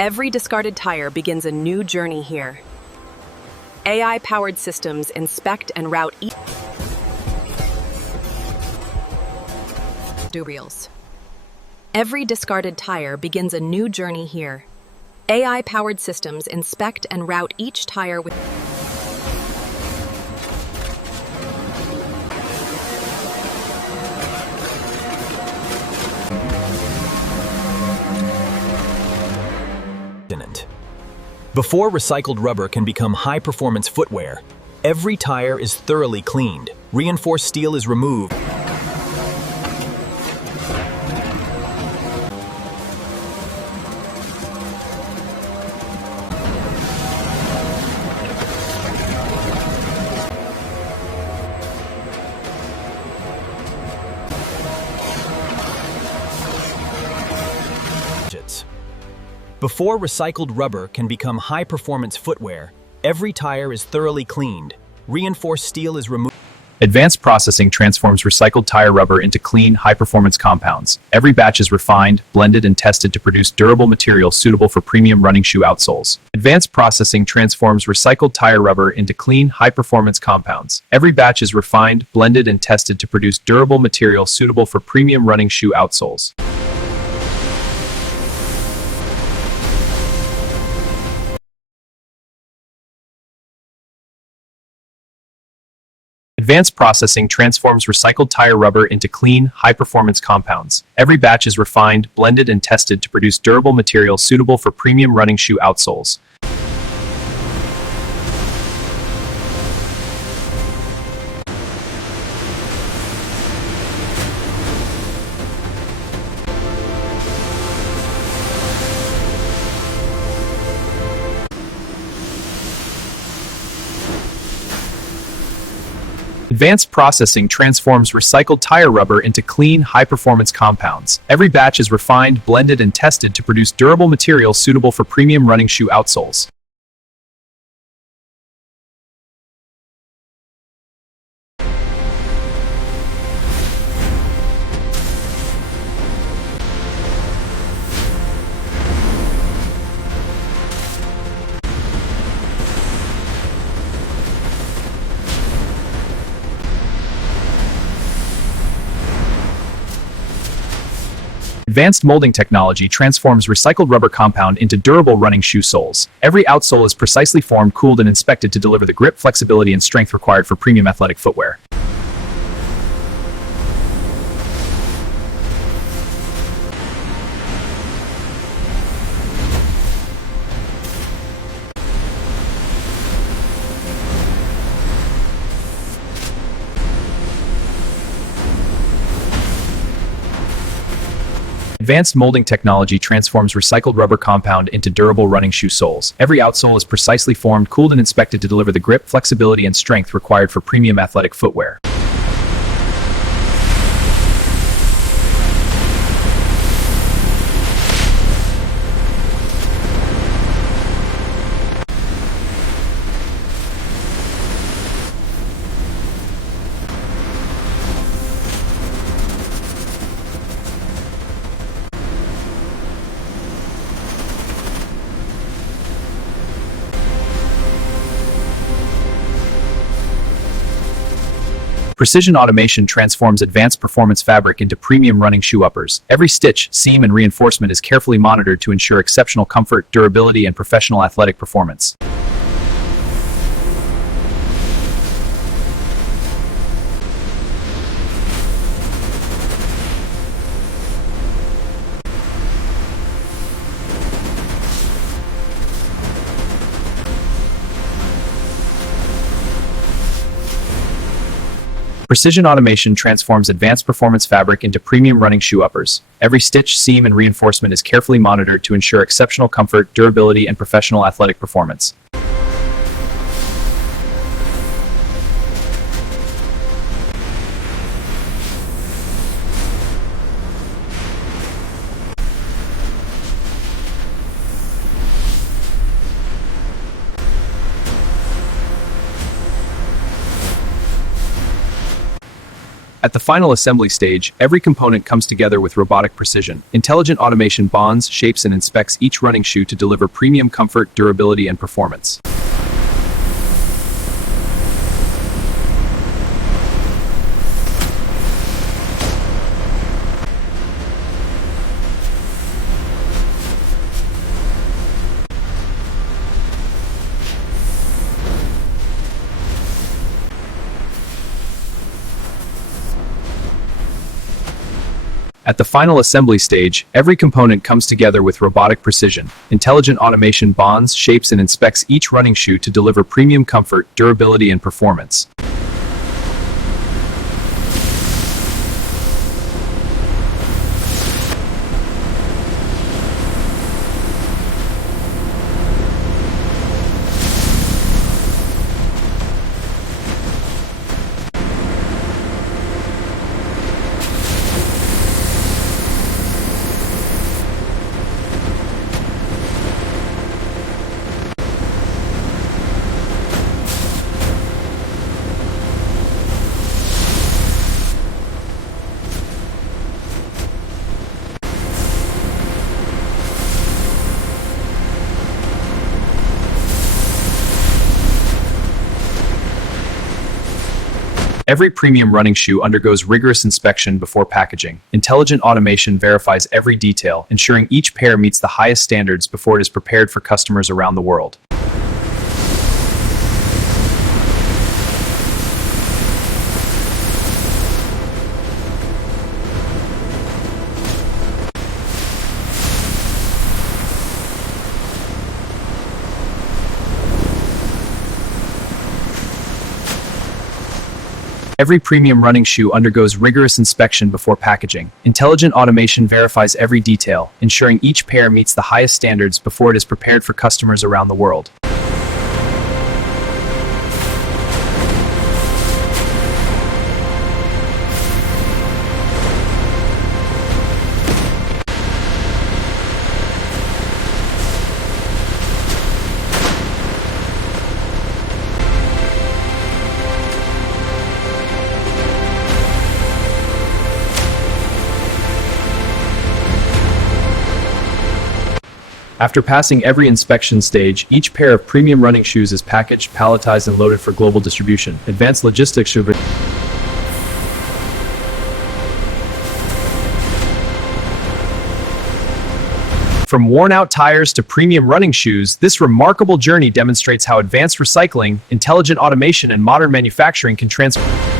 Every discarded tire begins a new journey here. AI-powered systems inspect and route each reels. Every discarded tire begins a new journey here. AI-powered systems inspect and route each tire with Before recycled rubber can become high-performance footwear, every tire is thoroughly cleaned, reinforced steel is removed, Before recycled rubber can become high-performance footwear, every tire is thoroughly cleaned, reinforced steel is removed. Advanced processing transforms recycled tire rubber into clean, high-performance compounds. Every batch is refined, blended, and tested to produce durable material suitable for premium running shoe outsoles. Advanced processing transforms recycled tire rubber into clean, high-performance compounds. Every batch is refined, blended, and tested to produce durable material suitable for premium running shoe outsoles. Advanced processing transforms recycled tire rubber into clean, high-performance compounds. Every batch is refined, blended, and tested to produce durable material suitable for premium running shoe outsoles. Advanced processing transforms recycled tire rubber into clean, high-performance compounds. Every batch is refined, blended, and tested to produce durable material suitable for premium running shoe outsoles. Advanced molding technology transforms recycled rubber compound into durable running shoe soles. Every outsole is precisely formed, cooled, and inspected to deliver the grip, flexibility, and strength required for premium athletic footwear. Advanced molding technology transforms recycled rubber compound into durable running shoe soles. Every outsole is precisely formed, cooled, and inspected to deliver the grip, flexibility, and strength required for premium athletic footwear. Precision automation transforms advanced performance fabric into premium running shoe uppers. Every stitch, seam, and reinforcement is carefully monitored to ensure exceptional comfort, durability, and professional athletic performance. Precision automation transforms advanced performance fabric into premium running shoe uppers. Every stitch, seam, and reinforcement is carefully monitored to ensure exceptional comfort, durability, and professional athletic performance. At the final assembly stage, every component comes together with robotic precision. Intelligent automation bonds, shapes, and inspects each running shoe to deliver premium comfort, durability, and performance. At the final assembly stage, every component comes together with robotic precision. Intelligent automation bonds, shapes, and inspects each running shoe to deliver premium comfort, durability, and performance. Every premium running shoe undergoes rigorous inspection before packaging. Intelligent automation verifies every detail, ensuring each pair meets the highest standards before it is prepared for customers around the world. Every premium running shoe undergoes rigorous inspection before packaging. Intelligent automation verifies every detail, ensuring each pair meets the highest standards before it is prepared for customers around the world. After passing every inspection stage, each pair of premium running shoes is packaged, palletized, and loaded for global distribution. Advanced logistics should be From worn-out tires to premium running shoes, this remarkable journey demonstrates how advanced recycling, intelligent automation, and modern manufacturing can transform